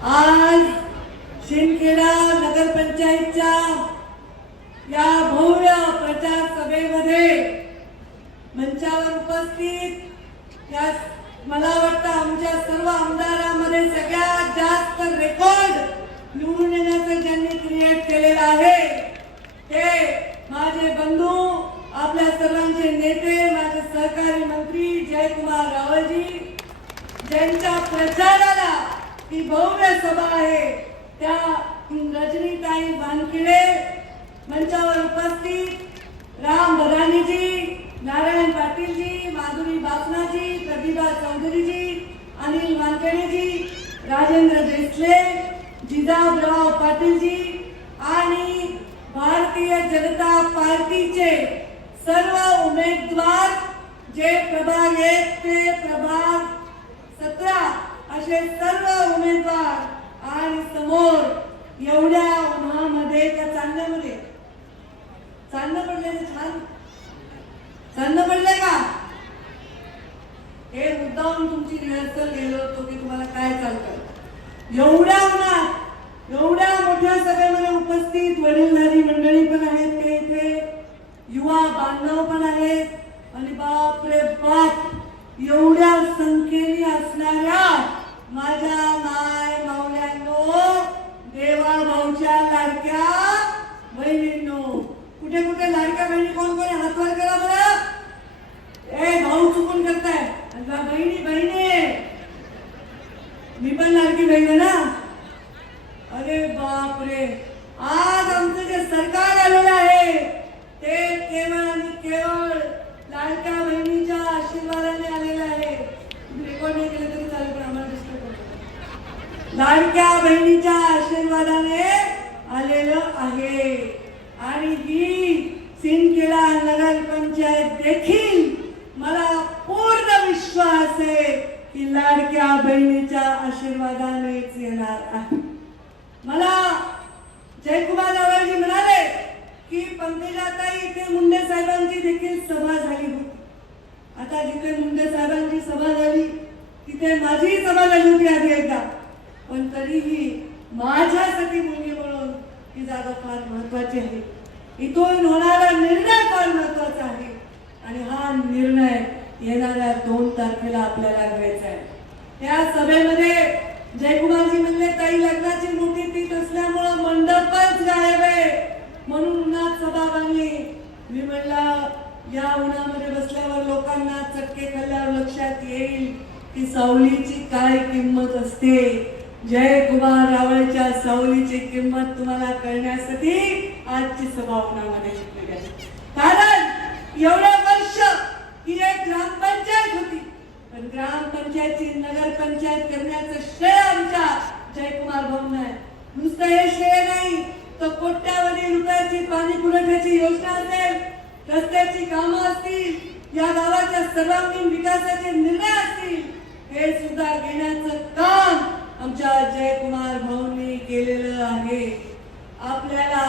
आज शिंदखेडा नगरपंचायतच्या या भव्य प्रचार सभेमध्ये मंचावर उपस्थित या मला वाटतं आमच्या सर्व आमदारामध्ये सगळ्यात जास्त रेकॉर्ड निवडून येण्याचं ज्यांनी क्रिएट केलेलं आहे ते माझे बंधू आपल्या सर्वांचे नेते माझे सहकारी मंत्री जयकुमार रावळजी ज्यांच्या प्रचाराला ही भव्य सभा आहे. त्या रजनीताई वानखिडे मंचावर उपस्थित राम भदानीजी नारायण पाटीलजी माधुरी बापनाजी प्रतिभा चौधरीजी अनिल वानखेडेजी राजेंद्र देसले जिजाबराव पाटीलजी आणि भारतीय जनता पार्टीचे सर्व उमेदवार जे प्रभाग एक ते प्रभाग सतरा असे सर्व उमेदवार आणि समोर एवढ्या उन्हामध्ये त्या चांदण्यामध्ये. चांदणं पडले छान. चांदणं पडलंय का? हे मुद्दाम तुमची रिहर्सल गेलो होतो की तुम्हाला काय चालतं? एवढ्या उन्हात एवढ्या मोठ्या सभेमध्ये उपस्थित वडीलधारी मंडळी पण आहेत ते इथे? युवा बांधव पण आहेत. आणि बाप रे बाप एवढ्या संख्येने असणाऱ्या माझ्या माय मावल्यांनो देवा भाऊच्या लाडक्या बहिणींनो कुठे कुठे लाडक्या बहिणी कोण कोणी हातवर करा बरं? ए भाऊ चुकून करताय आणि बा- बहिणी बहिणी मी पण लाडकी बहीण आहे ना अरे बापरे आज आमचं जे सरकार आलेलं आहे ते केवळ आणि केवळ लाडक्या बहिणीच्या आशीर्वादाने आलेलं आहे रेकॉर्ड नाही केलं तरी चालेल पण आम्हाला डिस्टर्ब होतं. लाडक्या बहिणीच्या आशीर्वादाने आलेलं आहे आणि ही सिंदखेडा नगर पंचायत देखील मला पूर्ण विश्वास आहे की लाडक्या बहिणीच्या आशीर्वादानेच येणार आहे. मला जयकुमार रावळजी म्हणाले की पंकजाताई इथे मुंडे साहेबांची देखील सभा झाली होती. आता जिथे मुंडे साहेबांची सभा झाली तिथे माझी सभा झाली होती आधी एकदा. पण तरीही माझ्यासाठी मुलगी म्हणून ही जागा फार महत्वाची आहे. इथून होणारा निर्णय फार महत्त्वाचा आहे. आणि हा निर्णय येणाऱ्या दोन तारखेला आपल्याला घ्यायचा आहे. या सभेमध्ये जयकुमारजी म्हणले ताई लग्नाची मोठी तीत असल्यामुळं मंडपच गायब आहे. म्हणून उन्हात सभा बांधली. मी म्हणलं या उन्हामध्ये बसल्यावर लोकांना चटके खाल्ल्यावर लक्षात येईल की सावलीची काय किंमत असते. जय कुमार रावळच्या सावलीची किंमत तुम्हाला कळण्यासाठी आजची सभा उन्हामध्ये घेतलेली आहे कारण एवढ्या वर्ष ही एक ग्रामपंचायत ग्रामपंचायती नगरपंचायत करण्याचं श्रेय आमच्या जयकुमार भाऊंना आहे. नुसतं हे श्रेय नाही तर कोट्यावधी रुपयाची पाणी पुरवठ्याची योजना असेल रस्त्याची कामं असतील या गावाच्या सर्वांगीण विकासाचे निर्णय असतील हे सुद्धा घेण्याचं काम आमच्या जयकुमार भाऊंनी केलेलं आहे. आपल्याला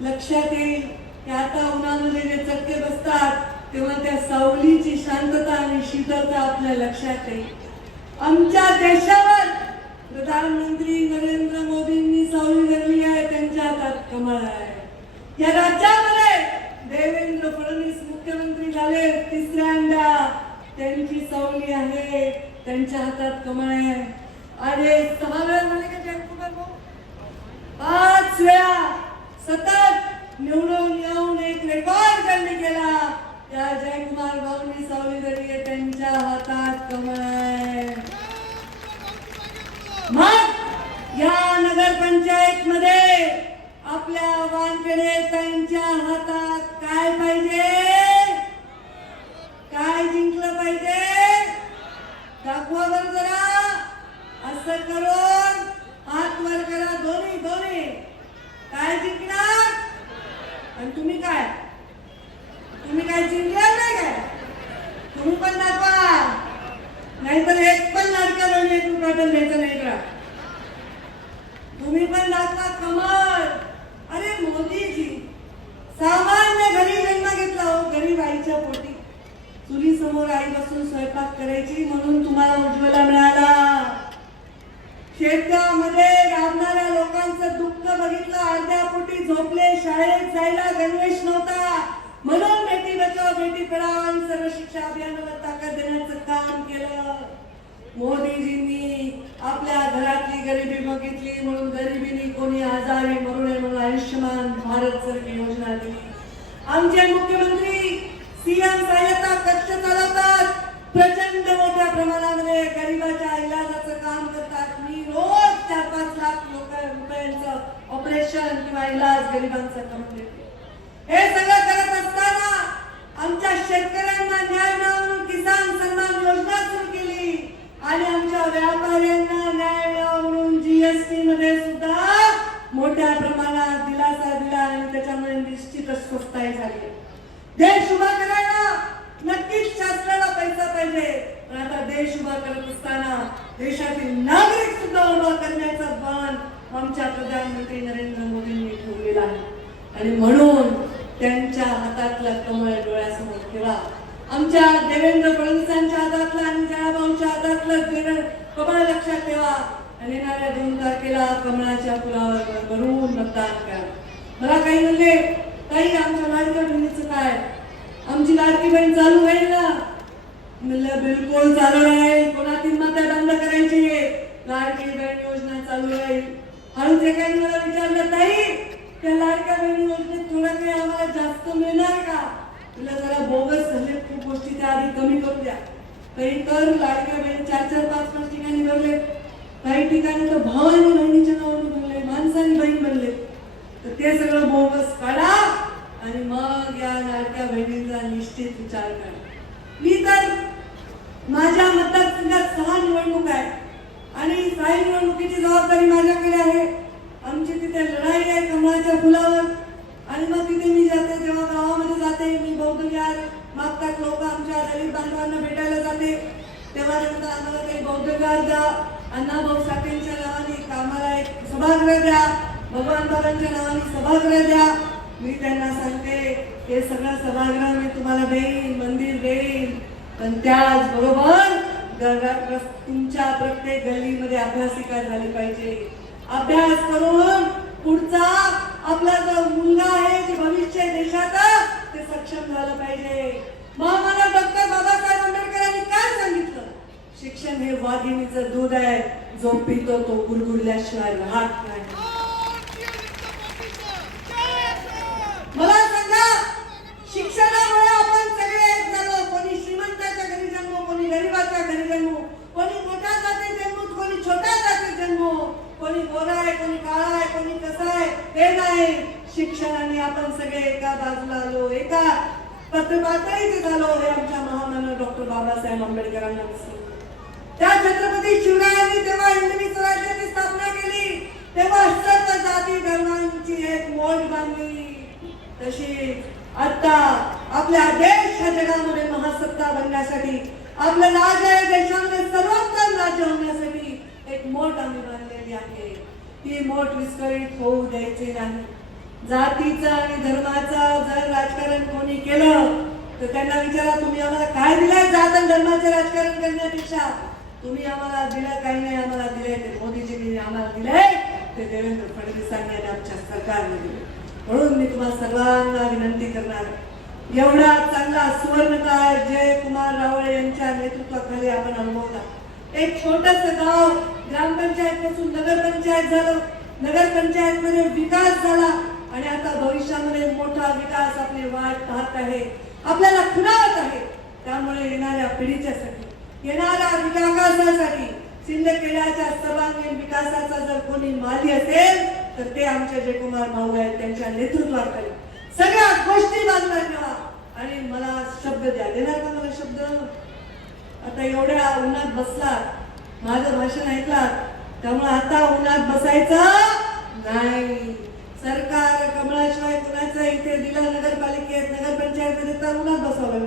लक्षात येईल की आता उन्हामध्ये जे चटके बसतात तेव्हा त्या सावलीची शांतता आणि शीतलता आपल्या लक्षात येईल आमच्या देशावर प्रधानमंत्री नरेंद्र मोदींनी सावली धरली आहे त्यांच्या हातात कमळ आहे. या राज्यामध्ये देवेंद्र फडणवीस मुख्यमंत्री झाले तिसऱ्यांदा त्यांची सावली आहे त्यांच्या हातात कमळ आहे. अरे सहा वेळा झाले का जयकुमार पाच वेळा सतत निवडून येऊन एक रेकॉर्ड त्यांनी केला त्या जयकुमार भाऊनी सावली धरली आहे त्यांच्या हातात कमळ आहे मग या नगरपंचायत मध्ये आपल्या वानखेडे त्यांच्या हातात काय पाहिजे? काय जिंकलं पाहिजे? दाखवा बर जरा. असं करून हात वर करा दोन्ही दोन्ही. काय जिंकणार? आणि तुम्ही काय? तुम्ही काय जिंकणार नाही काय? तुम्ही पण दाखवा. नाहीतर एक पण लाडक्या बहिणी एक उद्घाटन पण द्यायचं नाही का? तुम्ही पण दाखवा कमल! अरे मोदीजी सामान्य घरी जन्म घेतला हो गरीब आईच्या पोटी. चुली समोर आई बसून स्वयंपाक करायची म्हणून तुम्हाला उज्ज्वला मिळाला. शेतामध्ये राबणाऱ्या लोकांचं दुःख बघितलं अर्ध्या पोटी झोपले शाळेत जायला गणवेश नव्हता. म्हणून बेटी बचाव बेटी पढाव सर्व शिक्षा अभियानावर ताकद देण्याचं काम केलं. मोदीजींनी आपल्या घरातली गरिबी बघितली म्हणून गरिबीने कोणी आजारी मरू नये म्हणून आयुष्यमान भारत सारखी योजना दिली. आमचे मुख्यमंत्री सीएम सहायता कक्ष चालवतात. प्रचंड मोठ्या प्रमाणामध्ये गरिबाच्या इलाजाचं काम करतात. मी रोज चार पाच लाख लोक रुपयांचं ऑपरेशन किंवा इलाज गरिबांचा करून देते हे सगळं करत आमच्या शेतकऱ्यांना न्याय मिळवून किसान सन्मान योजना सुरू केली. आणि आमच्या व्यापाऱ्यांना न्याय मिळवून जीएसटी मध्ये सुद्धा मोठ्या प्रमाणात दिलासा दिला आणि त्याच्यामुळे निश्चितच स्वस्ताही झाली. देश उभा करायला नक्कीच शासनाला पैसा पाहिजे. पण आता देश उभा करत असताना देशातील नागरिक सुद्धा उभा करण्याचा बाण आमच्या प्रधानमंत्री नरेंद्र मोदींनी ठेवलेला आहे. आणि म्हणून त्यांच्या हातातलं कमळ डोळ्यासमोर ठेवा आमच्या देवेंद्र फडणवीसांच्या हातातलं आणि जयाभाऊच्या हातातलं देव- कमळ लक्षात ठेवा. आणि येणाऱ्या दोन तारखेला कमळाच्या फुलावर भरून मतदान करा. मला काही म्हणले काही आमच्या लाडक्या बहिणीचं काय? आमची लाडकी बहीण चालू होईल ना? म्हणलं बिलकुल चालू राहील कोणातील मतं बंद करायची? लाडकी बहीण योजना चालू राहील हळूच एकाने मला विचारलं ताई त्या लाडक्या बहीण योजनेत थोडं काही आम्हाला जास्त मिळणार का? तुला जरा बोगस झाले खूप गोष्टी त्या आधी कमी करू द्या. काही कर लाडक्या बहीण चार चार पाच पाच ठिकाणी भरले. काही ठिकाणी तर भावानी बहिणीच्या नावाने बनले माणसाने बहीण बनले तर ते सगळं बोगस काढा आणि मग या लाडक्या बहिणींचा निश्चित विचार करा मी तर माझ्या मतदारसंघात सहा निवडणूक आहे आणि सहा निवडणुकीची जबाबदारी माझ्याकडे आहे आमची तिथे लढाई आहे कमळाच्या फुलावर आणि मग तिथे मी जाते तेव्हा गावामध्ये जाते मी बौद्ध विहार लोक आमच्या दलित बांधवांना भेटायला जाते. तेव्हा नंतर आम्हाला काही बौद्ध विहार द्या अण्णाभाऊ साठेंच्या नावाने कामाला एक सभागृह द्या. भगवान बाबांच्या नावाने सभागृह द्या. मी त्यांना सांगते हे सगळं सभागृह मी तुम्हाला देईन मंदिर देईन. पण त्याचबरोबर तुमच्या प्रत्येक गल्लीमध्ये अभ्यासिका झाली पाहिजे. अभ्यास करून पुढचा आपला जो मुलगा आहे जे भविष्य देशाचा ते सक्षम झालं पाहिजे. महामानव मला डॉक्टर बाबासाहेब आंबेडकरांनी काय सांगितलं? शिक्षण हे वाघिणीचं दूध आहे. जो पितो तो गुरगुरल्याशिवाय राहत नाही मला सांगा शिक्षणामुळे आपण सगळे एक झालो कोणी श्रीमंताच्या घरी जन्म कोणी गरीबाच्या घरी जन्म कोणी मोठ्या जाती जन्म कोणी छोट्या जाती जन्म कोणी गोरा आहे कोणी काळा आहे कोणी कसा आहे हे नाही शिक्षणाने आपण सगळे एका बाजूला आलो एका पत्र इथे झालं हे आमच्या महामानव डॉक्टर बाबासाहेब आंबेडकरांना दिसलं. त्या छत्रपती शिवरायांनी तेव्हा हिंदवी स्वराज्याची स्थापना केली तेव्हा सर्व जाती धर्मांची एक मोठ बांधली. तशी आता आपल्या देश ह्या जगामध्ये महासत्ता बनण्यासाठी आपलं राज आहे देशामध्ये सर्वोत्तम राज्य होण्यासाठी एक मोठ आम्ही बांधलेली आहे. ती मोठ विस्कळीत होऊ द्यायची नाही. जातीचं आणि धर्माचं जर राजकारण कोणी केलं तर त्यांना विचारा तुम्ही आम्हाला काय दिलंय जात आणि धर्माचं राजकारण करण्यापेक्षा? तुम्ही आम्हाला दिलं काही नाही आम्हाला दिलंय ते मोदीजींनी आम्हाला दिलंय ते देवेंद्र फडणवीसांनी आणि आमच्या सरकारने दिले म्हणून मी तुम्हाला सर्वांना विनंती करणार एवढा चांगला सुवर्णकाळ जय कुमार रावळे यांच्या नेतृत्वाखाली आपण अनुभवला. एक छोटस गाव ग्रामपंचायत पासून नगरपंचायत झालं. नगरपंचायत मध्ये विकास झाला आणि आता भविष्यामध्ये मोठा विकास आपली वाट पाहत आहे. आपल्याला खुणावत आहे. त्यामुळे येणाऱ्या पिढीच्यासाठी येणाऱ्या विकासासाठी सिंदखेड्याच्या सर्वांगीण विकासाचा जर कोणी माली असेल तर ते आमचे जयकुमार भाऊ आहेत त्यांच्या नेतृत्वाखाली. सगळ्या गोष्टी बाजूला ठेवा आणि मला शब्द द्या. देणार का मला शब्द? आता एवढ्या उन्हात बसला माझं भाषण ऐकलात त्यामुळे आता उन्हात बसायचं नाही. सरकार कमळाशिवाय कुणाचा इथे दिला नगरपालिकेत नगरपंचायतमध्ये तर उन्हात बसवलं.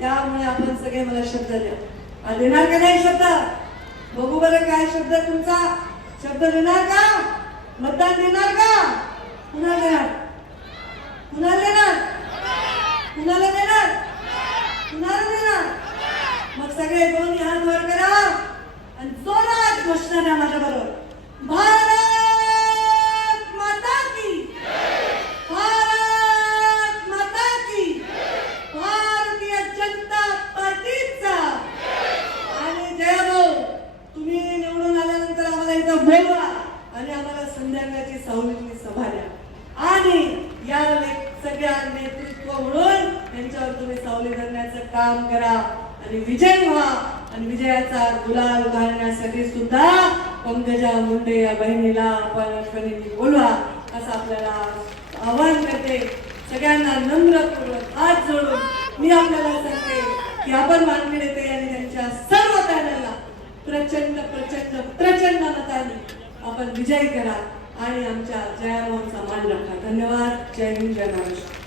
त्यामुळे आपण सगळे मला शब्द द्या. देणार का नाही शब्द? बघू बरं काय शब्द तुमचा. शब्द देणार का? मतदान देणार का? पुन्हा देणार कुणाला देणार कुणाला देणार कुणाला देणार मग सगळे दोन्ही हात वर करा आणि जोरात घोषणा द्या माझ्या बरोबर भारत माता की भारत माता की भारतीय जनता पार्टीचा आणि जयभाऊ तुम्ही निवडून आल्यानंतर आम्हाला इथं बोलवा आणि आम्हाला संध्याकाळची सावलीतली सभा द्या आणि या ले- सगळ्या नेतृत्व म्हणून त्यांच्यावर तुम्ही सावली धरण्याचं काम करा आणि विजय व्हा. आणि विजयाचा गुलाल घालण्यासाठी सुद्धा पंकजा मुंडे या बहिणीला आपण आठवणीने बोलवा. असं आपल्याला आवाहन करते. सगळ्यांना नम्रपूर्वक हात जोडून मी आपल्याला सांगते की आपण मानवी नेते आणि त्यांच्या सर्व पॅनलला प्रचंड प्रचंड प्रचंड मताने आपण विजय करा. आणि आमच्या जयाभाऊंचा मान राखा. धन्यवाद. जय हिंद जय महाराष्ट्र.